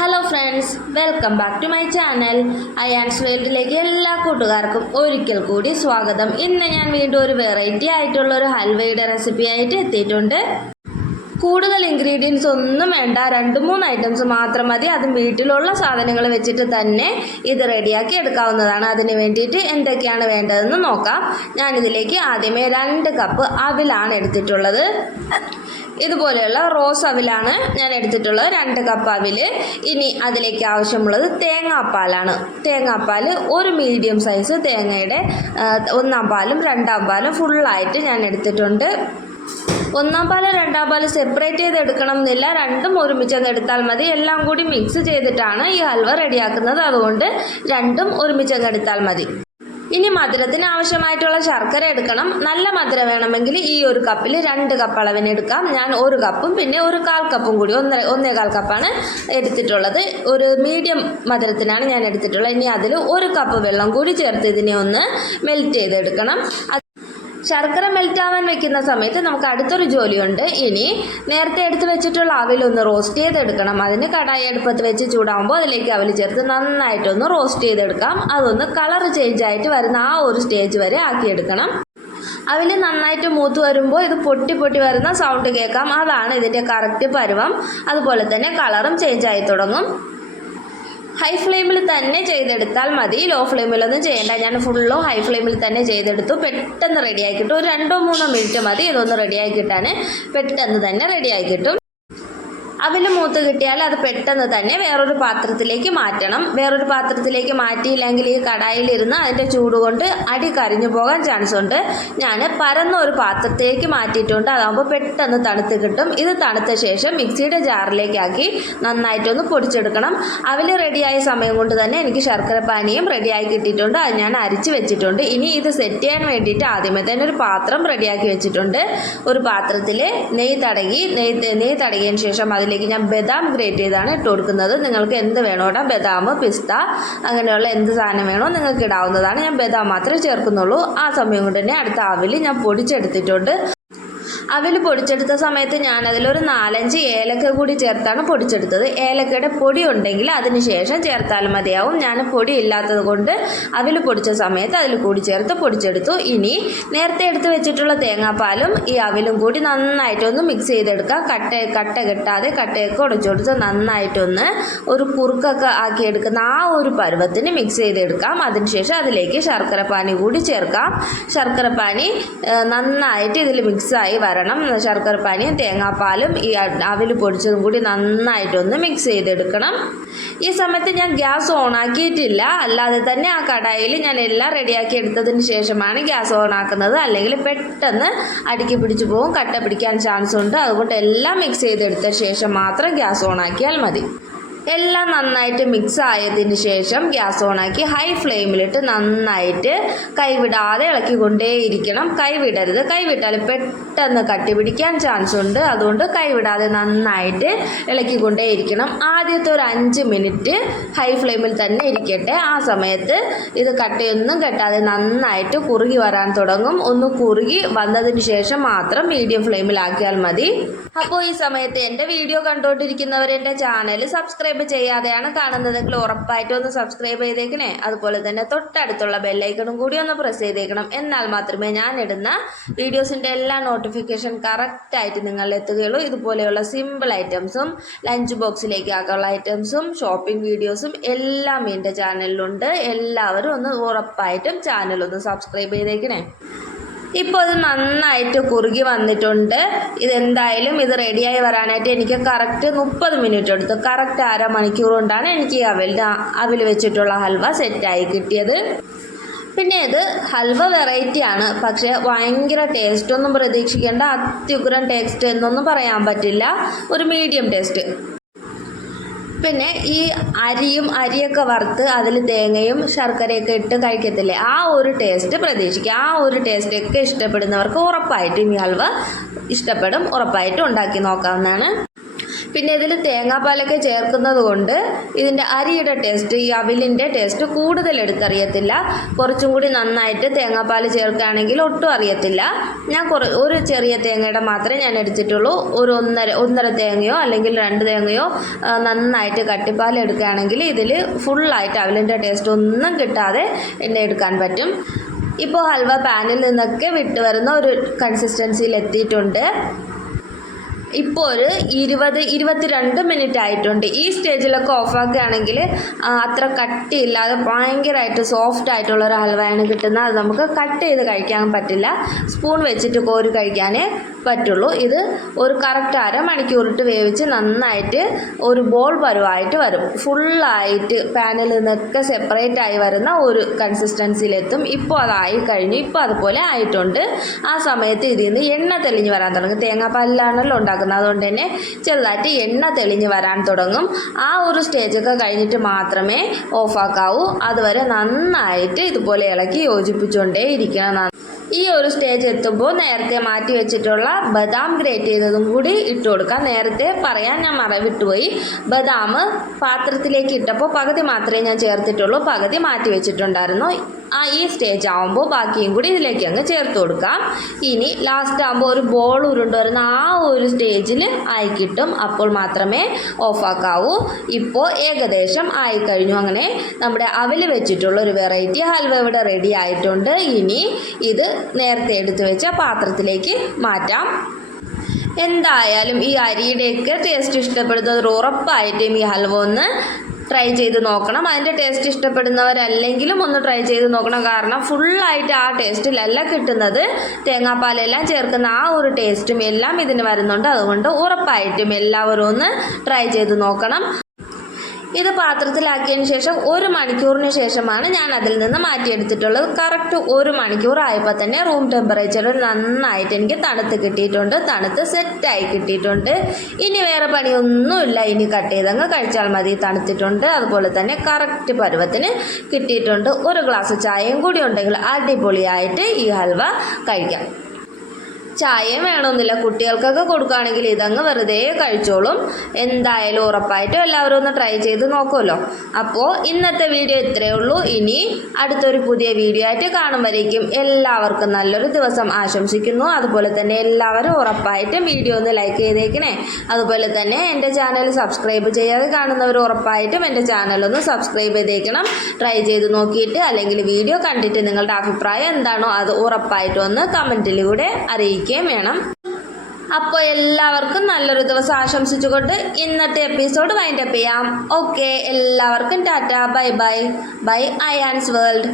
Hello friends, welcome back to my channel. Ayaan's വേൾഡിലേക്ക് എല്ലാ കൂട്ടുകാർക്കും ഒരിക്കൽ കൂടി സ്വാഗതം. ഇന്ന് ഞാൻ വീണ്ടും ഒരു വെറൈറ്റി ആയിട്ടുള്ള ഒരു ഹൽവയുടെ റെസിപ്പി ആയിട്ട് എത്തിയിട്ടുണ്ട്. കൂടുതൽ ഇൻഗ്രീഡിയൻസ് ഒന്നും വേണ്ട, 2-3 ഐറ്റംസ് മാത്രം മതി. അതും വീട്ടിലുള്ള സാധനങ്ങൾ വെച്ചിട്ട് തന്നെ ഇത് റെഡിയാക്കി എടുക്കാവുന്നതാണ്. അതിന് വേണ്ടിയിട്ട് എന്തൊക്കെയാണ് വേണ്ടതെന്ന് നോക്കാം. ഞാനിതിലേക്ക് ആദ്യമേ 2 കപ്പ് അവിലാണ് എടുത്തിട്ടുള്ളത്. ഇതുപോലെയുള്ള റോസ് അവിലാണ് ഞാൻ എടുത്തിട്ടുള്ളത്, 2 കപ്പ് അവിൽ. ഇനി അതിലേക്ക് ആവശ്യമുള്ളത് തേങ്ങാപ്പാലാണ്. തേങ്ങാപ്പാൽ ഒരു മീഡിയം സൈസ് തേങ്ങയുടെ 1-ാം പാലും 2-ാം പാലും ഫുള്ളായിട്ട് ഞാൻ എടുത്തിട്ടുണ്ട്. 1-ാം പാല് 2-ാം പാല് സെപ്പറേറ്റ് ചെയ്ത് എടുക്കണം എന്നില്ല, രണ്ടും ഒരുമിച്ചങ്ങ് എടുത്താൽ മതി. എല്ലാം കൂടി മിക്സ് ചെയ്തിട്ടാണ് ഈ ഹൽവ റെഡിയാക്കുന്നത്, അതുകൊണ്ട് രണ്ടും ഒരുമിച്ചങ്ങ് എടുത്താൽ മതി. ഇനി മധുരത്തിന് ആവശ്യമായിട്ടുള്ള ശർക്കര എടുക്കണം. നല്ല മധുരം വേണമെങ്കിൽ ഈ ഒരു കപ്പിൽ 2 കപ്പ് അളവിന് എടുക്കാം. ഞാൻ 1 കപ്പും പിന്നെ 1/4 കപ്പും കൂടി 1.25 കപ്പാണ് എടുത്തിട്ടുള്ളത്. ഒരു മീഡിയം മധുരത്തിനാണ് ഞാൻ എടുത്തിട്ടുള്ളത്. ഇനി അതിൽ 1 കപ്പ് വെള്ളം കൂടി ചേർത്ത് ഇതിനെ ഒന്ന് മെൽറ്റ് ചെയ്തെടുക്കണം. ശർക്കര മെൽറ്റാവാൻ വെക്കുന്ന സമയത്ത് നമുക്ക് അടുത്തൊരു ജോലിയുണ്ട്. ഇനി നേരത്തെ എടുത്ത് വെച്ചിട്ടുള്ള അവിലൊന്ന് റോസ്റ്റ് ചെയ്തെടുക്കണം. അതിന് കടായി അടുപ്പത്ത് വെച്ച് ചൂടാകുമ്പോൾ അതിലേക്ക് അവിൽ ചേർത്ത് നന്നായിട്ടൊന്ന് റോസ്റ്റ് ചെയ്തെടുക്കാം. അതൊന്ന് കളർ ചേഞ്ച് ആയിട്ട് വരുന്ന ആ ഒരു സ്റ്റേജ് വരെ ആക്കിയെടുക്കണം. അവിൽ നന്നായിട്ട് മൂത്ത് വരുമ്പോൾ ഇത് പൊട്ടി പൊട്ടി വരുന്ന സൗണ്ട് കേൾക്കാം. അതാണ് ഇതിൻ്റെ കറക്റ്റ് പരുവം. അതുപോലെ തന്നെ കളറും ചേഞ്ച് ആയി തുടങ്ങും. ഹൈ ഫ്ലെയിമിൽ തന്നെ ചെയ്തെടുത്താൽ മതി, ലോ ഫ്ലെയിമിലൊന്നും ചെയ്യേണ്ട. ഞാൻ ഫുള്ളും ഹൈ ഫ്ലെയിമിൽ തന്നെ ചെയ്തെടുത്തു. പെട്ടെന്ന് റെഡിയായി കിട്ടും. ഒരു 2-3 മിനിറ്റ് മതി ഇതൊന്ന് റെഡിയായി കിട്ടാൻ. പെട്ടെന്ന് തന്നെ റെഡിയായി കിട്ടും. അവിൽ മൂത്ത് കിട്ടിയാൽ അത് പെട്ടെന്ന് തന്നെ വേറൊരു പാത്രത്തിലേക്ക് മാറ്റണം. വേറൊരു പാത്രത്തിലേക്ക് മാറ്റിയില്ലെങ്കിൽ ഈ കടായിലിരുന്ന് അതിൻ്റെ ചൂട് കൊണ്ട് അടി കരിഞ്ഞു പോകാൻ ചാൻസ് ഉണ്ട്. ഞാൻ പരന്ന ഒരു പാത്രത്തിലേക്ക് മാറ്റിയിട്ടുണ്ട്. അതാകുമ്പോൾ പെട്ടെന്ന് തണുത്ത് കിട്ടും. ഇത് തണുത്ത ശേഷം മിക്സിയുടെ ജാറിലേക്കാക്കി നന്നായിട്ടൊന്ന് പൊടിച്ചെടുക്കണം. അവിൽ റെഡിയായ സമയം കൊണ്ട് തന്നെ എനിക്ക് ശർക്കര പാനിയും റെഡിയായി കിട്ടിയിട്ടുണ്ട്. അത് ഞാൻ അരിച്ച് വെച്ചിട്ടുണ്ട്. ഇനി ഇത് സെറ്റ് ചെയ്യാൻ വേണ്ടിയിട്ട് ആദ്യമേ തന്നെ ഒരു പാത്രം റെഡിയാക്കി വെച്ചിട്ടുണ്ട്. ഒരു പാത്രത്തിൽ നെയ്യ് തടകിയതിന് ശേഷം അതിലേക്ക് ഞാൻ ബദാം ഗ്രേറ്റ് ചെയ്താണ് ഇട്ട് കൊടുക്കുന്നത്. നിങ്ങൾക്ക് എന്ത് വേണോ ഇടാം, ബദാം, പിസ്ത, അങ്ങനെയുള്ള എന്ത് സാധനം വേണോ നിങ്ങൾക്ക് ഇടാവുന്നതാണ്. ഞാൻ ബദാം മാത്രമേ ചേർക്കുന്നുള്ളൂ. ആ സമയം കൊണ്ട് തന്നെ അടുത്ത അവിൽ ഞാൻ പൊടിച്ചെടുത്തിട്ടുണ്ട്. അവിൽ പൊടിച്ചെടുത്ത സമയത്ത് ഞാൻ അതിലൊരു 4-5 ഏലക്ക കൂടി ചേർത്താണ് പൊടിച്ചെടുത്തത്. ഏലക്കയുടെ പൊടി ഉണ്ടെങ്കിൽ അതിന് ശേഷം ചേർത്താലും മതിയാവും. ഞാൻ പൊടി ഇല്ലാത്തത് കൊണ്ട് അവിൽ പൊടിച്ച സമയത്ത് അതിൽ കൂടി ചേർത്ത് പൊടിച്ചെടുത്തു. ഇനി നേരത്തെ എടുത്ത് വെച്ചിട്ടുള്ള തേങ്ങാപ്പാലും ഈ അവിലും കൂടി നന്നായിട്ടൊന്ന് മിക്സ് ചെയ്തെടുക്കുക. കട്ട കെട്ടാതെ കട്ടയൊക്കെ ഉടച്ചു കൊടുത്ത് നന്നായിട്ടൊന്ന് ഒരു കുറുക്കൊക്കെ ആക്കിയെടുക്കുന്ന ആ ഒരു പരുവത്തിന് മിക്സ് ചെയ്തെടുക്കാം. അതിനുശേഷം അതിലേക്ക് ശർക്കര പാനി കൂടി ചേർക്കാം. ശർക്കര പാനി നന്നായിട്ട് ഇതിൽ മിക്സായി വരണം. ശർക്കര പാനിയും തേങ്ങാപ്പാലും ഈ അവിൽ പൊടിച്ചതും കൂടി നന്നായിട്ടൊന്ന് മിക്സ് ചെയ്തെടുക്കണം. ഈ സമയത്ത് ഞാൻ ഗ്യാസ് ഓണാക്കിയിട്ടില്ല, അല്ലാതെ തന്നെ ആ കടായിൽ ഞാൻ എല്ലാം റെഡിയാക്കി എടുത്തതിന് ശേഷമാണ് ഗ്യാസ് ഓണാക്കുന്നത്. അല്ലെങ്കിൽ പെട്ടെന്ന് അടുക്കി പിടിച്ചു പോകും, കട്ട പിടിക്കാൻ ചാൻസ് ഉണ്ട്. അതുകൊണ്ട് എല്ലാം മിക്സ് ചെയ്തെടുത്ത ശേഷം മാത്രം ഗ്യാസ് ഓണാക്കിയാൽ മതി. എല്ലാം നന്നായിട്ട് മിക്സ് ആയതിന് ശേഷം ഗ്യാസ് ഓണാക്കി ഹൈ ഫ്ലെയിമിലിട്ട് നന്നായിട്ട് കൈവിടാതെ ഇളക്കിക്കൊണ്ടേയിരിക്കണം. കൈവിടരുത്. കൈവിട്ടാൽ പെട്ടെന്ന് കട്ടി പിടിക്കാൻ ചാൻസ് ഉണ്ട്. അതുകൊണ്ട് കൈവിടാതെ നന്നായിട്ട് ഇളക്കിക്കൊണ്ടേയിരിക്കണം. ആദ്യത്തെ ഒരു 5 മിനിറ്റ് ഹൈ ഫ്ലെയിമിൽ തന്നെ ഇരിക്കട്ടെ. ആ സമയത്ത് ഇത് കട്ടയൊന്നും കെട്ടാതെ നന്നായിട്ട് കുറുകി വരാൻ തുടങ്ങും. ഒന്ന് കുറുകി വന്നതിന് ശേഷം മാത്രം മീഡിയം ഫ്ലെയിമിലാക്കിയാൽ മതി. അപ്പോൾ ഈ സമയത്ത് എൻ്റെ വീഡിയോ കണ്ടുകൊണ്ടിരിക്കുന്നവർ എൻ്റെ ചാനൽ സബ്സ്ക്രൈബ് ചെയ്യാതെയാണ് കാണുന്നതെങ്കിൽ ഉറപ്പായിട്ടും ഒന്ന് സബ്സ്ക്രൈബ് ചെയ്തേക്കണേ. അതുപോലെ തന്നെ തൊട്ടടുത്തുള്ള ബെല്ലൈക്കണും കൂടി ഒന്ന് പ്രസ് ചെയ്തേക്കണം. എന്നാൽ മാത്രമേ ഞാൻ ഇടുന്ന വീഡിയോസിൻ്റെ എല്ലാ നോട്ടിഫിക്കേഷൻ കറക്റ്റായിട്ട് നിങ്ങളിൽ എത്തുകയുള്ളൂ. ഇതുപോലെയുള്ള സിമ്പിൾ ഐറ്റംസും ലഞ്ച് ബോക്സിലേക്ക് ആക്കാനുള്ള ഐറ്റംസും ഷോപ്പിംഗ് വീഡിയോസും എല്ലാം എൻ്റെ ചാനലിലുണ്ട്. എല്ലാവരും ഒന്ന് ഉറപ്പായിട്ടും ചാനലൊന്ന് സബ്സ്ക്രൈബ് ചെയ്തേക്കണേ. ഇപ്പോൾ ഇത് നന്നായിട്ട് കുറുകി വന്നിട്ടുണ്ട്. ഇതെന്തായാലും ഇത് റെഡിയായി വരാനായിട്ട് എനിക്ക് കറക്റ്റ് 30 മിനിറ്റ് എടുത്തു. കറക്റ്റ് 1/2 മണിക്കൂർ കൊണ്ടാണ് എനിക്ക് അവിൽ വെച്ചിട്ടുള്ള ഹൽവ സെറ്റായി കിട്ടിയത്. പിന്നെ ഇത് ഹൽവ വെറൈറ്റിയാണ്, പക്ഷേ ഭയങ്കര ടേസ്റ്റൊന്നും പ്രതീക്ഷിക്കേണ്ട. അത്യുഗ്രം ടേസ്റ്റ് എന്നൊന്നും പറയാൻ പറ്റില്ല, ഒരു മീഡിയം ടേസ്റ്റ്. പിന്നെ ഈ അരിയൊക്കെ വറുത്ത് അതിൽ തേങ്ങയും ശർക്കരയൊക്കെ ഇട്ട് കഴിക്കത്തില്ലേ, ആ ഒരു ടേസ്റ്റ് പ്രതീക്ഷിക്കുക. ആ ഒരു ടേസ്റ്റൊക്കെ ഇഷ്ടപ്പെടുന്നവർക്ക് ഉറപ്പായിട്ടും ഈ ഹൽവ ഇഷ്ടപ്പെടും. ഉറപ്പായിട്ടും ഉണ്ടാക്കി നോക്കാവുന്നതാണ്. പിന്നെ ഇതിൽ തേങ്ങാപ്പാലൊക്കെ ചേർക്കുന്നത് കൊണ്ട് ഇതിൻ്റെ അരിയുടെ ടേസ്റ്റ്, ഈ അവിലിൻ്റെ ടേസ്റ്റ് കൂടുതൽ എടുത്തറിയത്തില്ല. കുറച്ചും കൂടി നന്നായിട്ട് തേങ്ങാപ്പാൽ ചേർക്കുകയാണെങ്കിൽ ഒട്ടും അറിയത്തില്ല. ഞാൻ ഒരു ചെറിയ തേങ്ങയുടെ മാത്രമേ ഞാൻ എടുത്തിട്ടുള്ളൂ. ഒരു ഒന്നര തേങ്ങയോ അല്ലെങ്കിൽ 2 തേങ്ങയോ നന്നായിട്ട് കട്ടിപ്പാൽ എടുക്കുകയാണെങ്കിൽ ഇതിൽ ഫുള്ളായിട്ട് അവിലിൻ്റെ ടേസ്റ്റ് ഒന്നും കിട്ടാതെ എന്നെ എടുക്കാൻ പറ്റും. ഇപ്പോൾ ഹൽവ പാനിൽ നിന്നൊക്കെ വിട്ട് വരുന്ന ഒരു കൺസിസ്റ്റൻസിയിൽ എത്തിയിട്ടുണ്ട്. ഇപ്പോൾ ഒരു 20-22 മിനിറ്റ് ആയിട്ടുണ്ട്. ഈ സ്റ്റേജിലൊക്കെ ഓഫാക്കുകയാണെങ്കിൽ അത്ര കട്ടിയില്ലാതെ ഭയങ്കരമായിട്ട് സോഫ്റ്റ് ആയിട്ടുള്ള ഒരു ഹൽവയാണ് കിട്ടുന്നത്. അത് നമുക്ക് കട്ട് ചെയ്ത് കഴിക്കാൻ പറ്റില്ല, സ്പൂൺ വെച്ചിട്ട് കോരി കഴിക്കാനേ പറ്റുള്ളൂ. ഇത് ഒരു കറക്റ്റ് അരമണിക്കൂറിട്ട് വേവിച്ച് നന്നായിട്ട് ഒരു ബോൾ പരുവായിട്ട് വരും. ഫുള്ളായിട്ട് പാനിൽ നിന്നൊക്കെ സെപ്പറേറ്റ് ആയി വരുന്ന ഒരു കൺസിസ്റ്റൻസിയിലെത്തും. ഇപ്പോൾ അതായി കഴിഞ്ഞു. ഇപ്പോൾ അതുപോലെ ആയിട്ടുണ്ട്. ആ സമയത്ത് ഇതിൽ നിന്ന് എണ്ണ തെളിഞ്ഞ് വരാൻ തുടങ്ങും. തേങ്ങാപ്പാലിലാണല്ലോ ഉണ്ടാക്കുന്നത്, അതുകൊണ്ട് തന്നെ ചെറുതായിട്ട് എണ്ണ തെളിഞ്ഞ് വരാൻ തുടങ്ങും. ആ ഒരു സ്റ്റേജൊക്കെ കഴിഞ്ഞിട്ട് മാത്രമേ ഓഫാക്കാവൂ. അതുവരെ നന്നായിട്ട് ഇതുപോലെ ഇളക്കി യോജിപ്പിച്ചുകൊണ്ടേ ഇരിക്കണം. ഈ ഒരു സ്റ്റേജ് എത്തുമ്പോൾ നേരത്തെ മാറ്റി വെച്ചിട്ടുള്ള ബദാം ഗ്രേറ്റ് ചെയ്തതും കൂടി ഇട്ട് കൊടുക്കാം. നേരത്തെ പറയാൻ ഞാൻ വിട്ടുപോയി. ബദാം പാത്രത്തിലേക്ക് ഇട്ടപ്പോൾ പകുതി മാത്രമേ ഞാൻ ചേർത്തിട്ടുള്ളൂ, പകുതി മാറ്റി വെച്ചിട്ടുണ്ടായിരുന്നു. ഈ സ്റ്റേജ് ആകുമ്പോൾ ബാക്കിയും കൂടി ഇതിലേക്ക് അങ്ങ് ചേർത്ത് കൊടുക്കാം. ഇനി ലാസ്റ്റ് ആകുമ്പോൾ ഒരു ബോൾ ഉരുണ്ട് വരുന്ന ആ ഒരു സ്റ്റേജിൽ ആയി കിട്ടും. അപ്പോൾ മാത്രമേ ഓഫാക്കാവൂ. ഇപ്പോൾ ഏകദേശം ആയിക്കഴിഞ്ഞു. അങ്ങനെ നമ്മുടെ അവൽ വെച്ചിട്ടുള്ള ഒരു വെറൈറ്റി ഹൽവ ഇവിടെ റെഡി ആയിട്ടുണ്ട്. ഇനി ഇത് നേരത്തെ എടുത്തു വെച്ച പാത്രത്തിലേക്ക് മാറ്റാം. എന്തായാലും ഈ അരിയുടെയൊക്കെ ടേസ്റ്റ് ഇഷ്ടപ്പെടുന്നത് ഉറപ്പായിട്ടും ഈ ഹൽവ ഒന്ന് ട്രൈ ചെയ്ത് നോക്കണം. അതിൻ്റെ ടേസ്റ്റ് ഇഷ്ടപ്പെടുന്നവരല്ലെങ്കിലും ഒന്ന് ട്രൈ ചെയ്ത് നോക്കണം. കാരണം ഫുള്ളായിട്ട് ആ ടേസ്റ്റിലല്ല കിട്ടുന്നത്. തേങ്ങാപ്പാലെല്ലാം ചേർക്കുന്ന ആ ഒരു ടേസ്റ്റും എല്ലാം ഇതിന് വരുന്നുണ്ട്. അതുകൊണ്ട് ഉറപ്പായിട്ടും എല്ലാവരും ഒന്ന് ട്രൈ ചെയ്ത് നോക്കണം. ഇത് പാത്രത്തിലാക്കിയതിന് ശേഷം 1 മണിക്കൂറിന് ശേഷമാണ് ഞാൻ അതിൽ നിന്ന് മാറ്റിയെടുത്തിട്ടുള്ളത്. കറക്റ്റ് 1 മണിക്കൂർ ആയപ്പോൾ തന്നെ റൂം ടെമ്പറേച്ചറിൽ നന്നായിട്ട് എനിക്ക് തണുത്ത് കിട്ടിയിട്ടുണ്ട്, തണുത്ത് സെറ്റായി കിട്ടിയിട്ടുണ്ട്. ഇനി വേറെ പണിയൊന്നുമില്ല, ഇനി കട്ട് ചെയ്തങ്ങ് കഴിച്ചാൽ മതി. തണുത്തിട്ടുണ്ട്, അതുപോലെ തന്നെ കറക്റ്റ് പരുവത്തിന് കിട്ടിയിട്ടുണ്ട്. ഒരു ഗ്ലാസ് ചായയും കൂടി ഉണ്ടെങ്കിൽ അടിപൊളിയായിട്ട് ഈ ഹൽവ കഴിക്കാം. ചായയും വേണമെന്നില്ല, കുട്ടികൾക്കൊക്കെ കൊടുക്കുകയാണെങ്കിൽ ഇതങ്ങ് വെറുതെ കഴിച്ചോളും. എന്തായാലും ഉറപ്പായിട്ടും എല്ലാവരും ഒന്ന് ട്രൈ ചെയ്ത് നോക്കുമല്ലോ. അപ്പോൾ ഇന്നത്തെ വീഡിയോ ഇത്രയേ ഉള്ളൂ. ഇനി അടുത്തൊരു പുതിയ വീഡിയോ ആയിട്ട് കാണും വരേക്കും എല്ലാവർക്കും നല്ലൊരു ദിവസം ആശംസിക്കുന്നു. അതുപോലെ തന്നെ എല്ലാവരും ഉറപ്പായിട്ടും വീഡിയോ ഒന്ന് ലൈക്ക് ചെയ്തേക്കണേ. അതുപോലെ തന്നെ എൻ്റെ ചാനൽ സബ്സ്ക്രൈബ് ചെയ്യാതെ കാണുന്നവർ ഉറപ്പായിട്ടും എൻ്റെ ചാനലൊന്ന് സബ്സ്ക്രൈബ് ചെയ്തേക്കണം. ട്രൈ ചെയ്ത് നോക്കിയിട്ട് അല്ലെങ്കിൽ വീഡിയോ കണ്ടിട്ട് നിങ്ങളുടെ അഭിപ്രായം എന്താണോ അത് ഉറപ്പായിട്ടും ഒന്ന് കമൻറ്റിലൂടെ അറിയിക്കും വേണം. അപ്പോൾ എല്ലാവർക്കും നല്ലൊരു ദിവസം ആശംസിച്ചുകൊണ്ട് ഇന്നത്തെ എപ്പിസോഡ് വൈൻഡപ്പ് ചെയ്യാം. ഓക്കെ, എല്ലാവർക്കും tata, bye bye. Bye Ayaan's world.